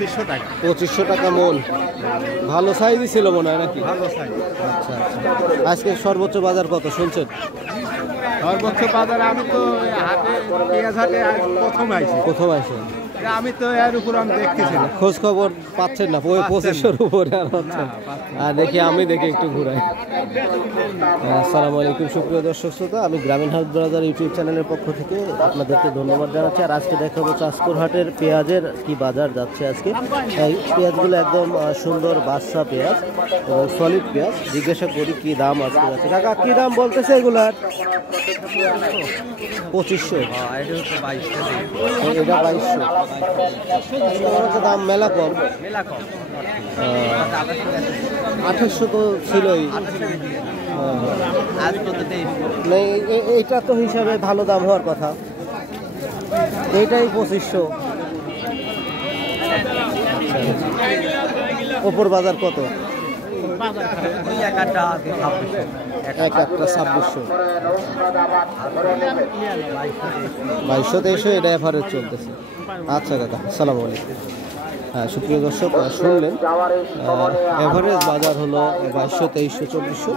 2500 টাকা। 2500 টাকা মন। ভালো সাইজই ছিল মনে হয় নাকি? ভালো সাইজ। আচ্ছা আচ্ছা। আজকে সর্বোচ্চ বাজার কত শুনছেন? সর্বোচ্চ বাজার আমি তো হাটে পেঁয়াজ হাটে প্রথম আইছি। আমি তো এর উপর আমি দেখতেছি না, খোঁজ খবর পাচ্ছেন না? 2500-র উপরে আর হচ্ছে। আর আমি দেখি একটু ঘুরাই। আসসালামু আলাইকুম সুপ্রিয় দর্শক শ্রোতা, আমি গ্রামীণ হাট বাজার ইউটিউব চ্যানেলের পক্ষ থেকে আপনাদেরকে ধন্যবাদ জানাচ্ছি। আর আজকে দেখাবো চাঁদপুর হাটের পেঁয়াজের কি বাজার যাচ্ছে আজকে। এই পেঁয়াজগুলো একদম সুন্দর বাচ্চা পেঁয়াজ এবং সলিড পেঁয়াজ। জিজ্ঞাসা করি কি দাম আজকে যাচ্ছে। কাকা কি দাম বলতেছে এগুলার? 2500। এটা 2200। দাম মেলা কম। 2800 তো ছিলই। এইটা তো হিসাবে ভালো দাম হওয়ার কথা, এইটাই 2500। ওপর বাজার কত? এক একটা 2600। 2200-2300 এটা এভারেজ চলতেছে। আচ্ছা কাকা, আসসালামু আলাইকুম। হ্যাঁ সুপ্রিয় দর্শক, শুনলেন এভারেজ বাজার হলো 2200, 2300, 2400,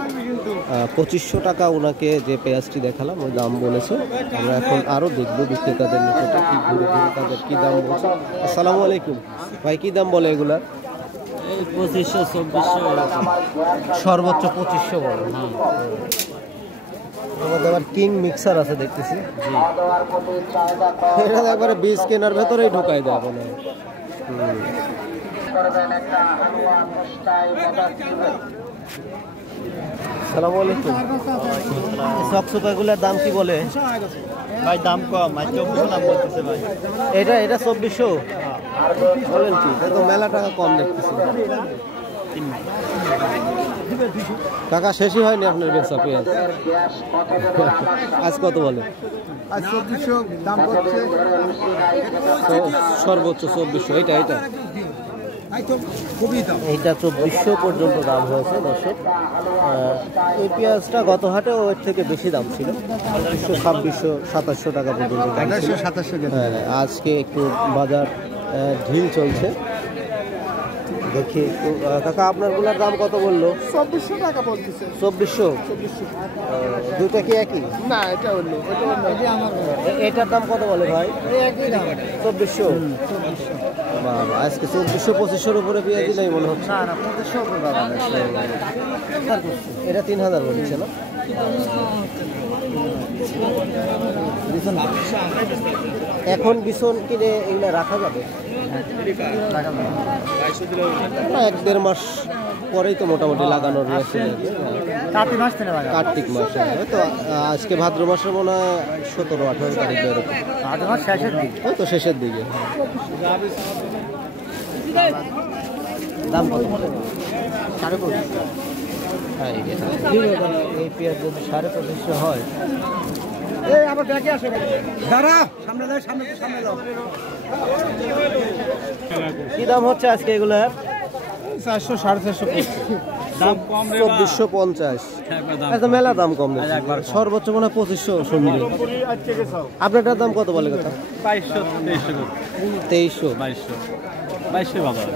2500 টাকা ওনাকে যে পেঁয়াজটি দেখালাম ওই দাম বলেছে। আমরা এখন আরও দেখবো বিক্রেতাদের নিকটে কি ঘুরে ঘুরে তাদের কী দাম বলছে। আসসালামু আলাইকুম ভাই, কী দাম বলে এগুলার? 2500, 2400, সর্বোচ্চ 2500 বলে। আমাদের আবার কিং মিক্সার আছে দেখতেছি। এটা একবারে বীজ কেনার ভেতরেই ঢোকাই দেয় মনে হয়। আসসালামু আলাইকুম। সকসুপাগুলোর দাম কি বলে ভাই? দাম কম, 2400 দাম বলতেছে ভাই। এটা 2400 বলেন কি? তো মেলা টাকা কম দেখতেছি। কাকা শেষই হয়নি আপনার বেচা পেঁয়াজ? আজ কত বলে? আজ 2400 দাম করছে। সর্বোচ্চ 2400। এটা এইটা 2400 পর্যন্ত দাম হয়েছে দর্শক। এই পেঁয়াজটা গত হাটে ওর থেকে বেশি দাম ছিল, 2600, 2700 টাকা পর্যন্ত দাম ছিল। আজকে একটু বাজার ঢিল চলছে। দেখি একটু। কাকা আপনারগুলোর দাম কত বললো? 2400 টাকা বলতেছে। 2400? দুটো কি একই? না, এটা অন্য। এটার দাম কত বলে ভাই? একই দাম। 2400? বাবা, আজকে 2400-2500-র উপরে পেঁয়াজ নাই মনে হচ্ছে। না, 2500 উপর বাবা। এটা 3000 বলছে না? এখন বিছন কিনে এগুলা রাখা যাবে না? 1-1.5 মাস পরেই তো মোটামুটি লাগানোর রয়েছে। কার্তিক মাসে তো আজকে ভাদ্র মাসের মনে হয় 17-18 তারিখ এরকম। ওই তো শেষের দিকে। দাম কত? 2500। এই পেঁয়াজ যদি 2500 হয়, কি দাম হচ্ছে আজকে এগুলার? 400, 450। দাম কম রে, 2450। এত মেলা দাম কম। সর্বোচ্চ মনে হয় 2500 শুনলি। আপনারটার দাম কত বলে কথা? 2200, 2300, 2200 বাজার।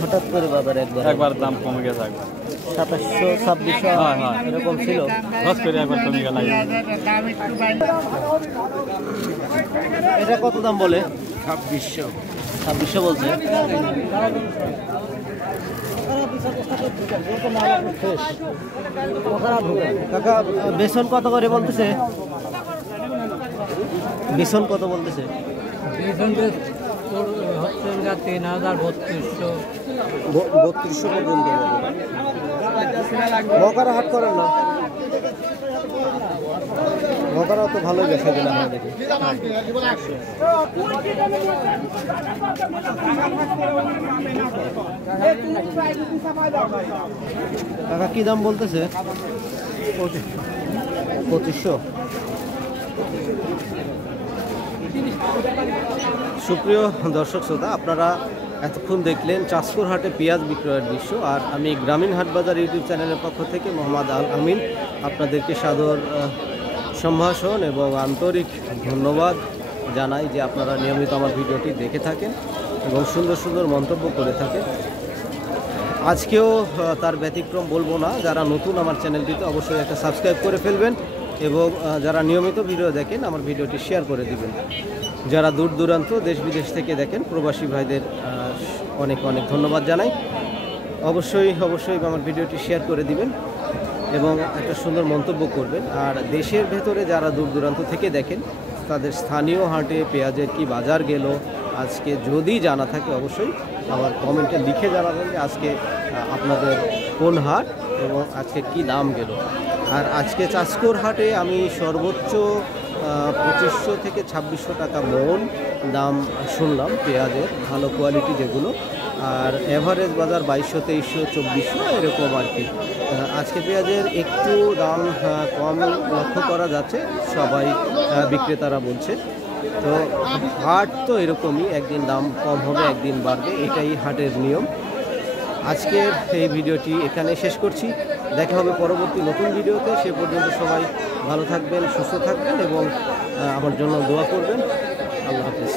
হঠাৎ করে বাজার একবার দাম কমে গেছে। 2700, 2600 এরকম ছিল। একবার কমে গেল। এটা কত দাম বলে? 2600। 2600 বলছে। কাকা বেসন কত করে বলতেছে? বেসন কত বলতেছে? হচ্ছে 3000, 3200 পর্যন্ত। মকারা হাট করেন না? মকারা তো ভালোই বেচা কিনা হয় দেখি। কাকা কি দাম বলতেছে? 2500। সুপ্রিয় দর্শক শ্রোতা, আপনারা এতক্ষণ দেখলেন চাঁদপুর হাটে পেঁয়াজ বিক্রয়ের দৃশ্য। আর আমি গ্রামীণ হাট বাজার ইউটিউব চ্যানেলের পক্ষ থেকে মোহাম্মদ আল আমিন আপনাদেরকে সাদর সম্ভাষণ এবং আন্তরিক ধন্যবাদ জানাই যে আপনারা নিয়মিত আমার ভিডিওটি দেখে থাকেন। এবং সুন্দর সুন্দর মন্তব্য করে থাকে। আজকেও তার ব্যতিক্রম বলবো না। যারা নতুন আমার চ্যানেলটিতে অবশ্যই একটা সাবস্ক্রাইব করে ফেলবেন এবং যারা নিয়মিত ভিডিও দেখেন আমার ভিডিওটি শেয়ার করে দিবেন। যারা দূর দূরান্ত দেশ বিদেশ থেকে দেখেন প্রবাসী ভাইদের অনেক অনেক ধন্যবাদ জানাই। অবশ্যই আমার ভিডিওটি শেয়ার করে দিবেন এবং একটা সুন্দর মন্তব্য করবেন। আর দেশের ভেতরে যারা দূর দূরান্ত থেকে দেখেন তাদের স্থানীয় হাটে পেঁয়াজের কি বাজার গেল আজকে যদি জানা থাকে অবশ্যই আমার কমেন্টে লিখে জানাবেন যে আজকে আপনাদের কোন হাট এবং আজকে কি দাম গেল। আর আজকে চাঁচকোর হাটে আমি সর্বোচ্চ 2500 থেকে 2600 টাকা মন দাম শুনলাম পেঁয়াজের, ভালো কোয়ালিটি যেগুলো। আর এভারেজ বাজার 2200, 2300, 2400 এরকম আর কি। আজকে পেঁয়াজের একটু দাম কম লক্ষ্য করা যাচ্ছে, সবাই বিক্রেতারা বলছে। তো হাট তো এরকমই, একদিন দাম কম হবে একদিন বাড়বে, এটাই হাটের নিয়ম। আজকের এই ভিডিওটি এখানে শেষ করছি। দেখা হবে পরবর্তী নতুন ভিডিওতে। সে পর্যন্ত সবাই ভালো থাকবেন, সুস্থ থাকবেন এবং আমার জন্য দোয়া করবেন। আল্লাহ হাফেজ।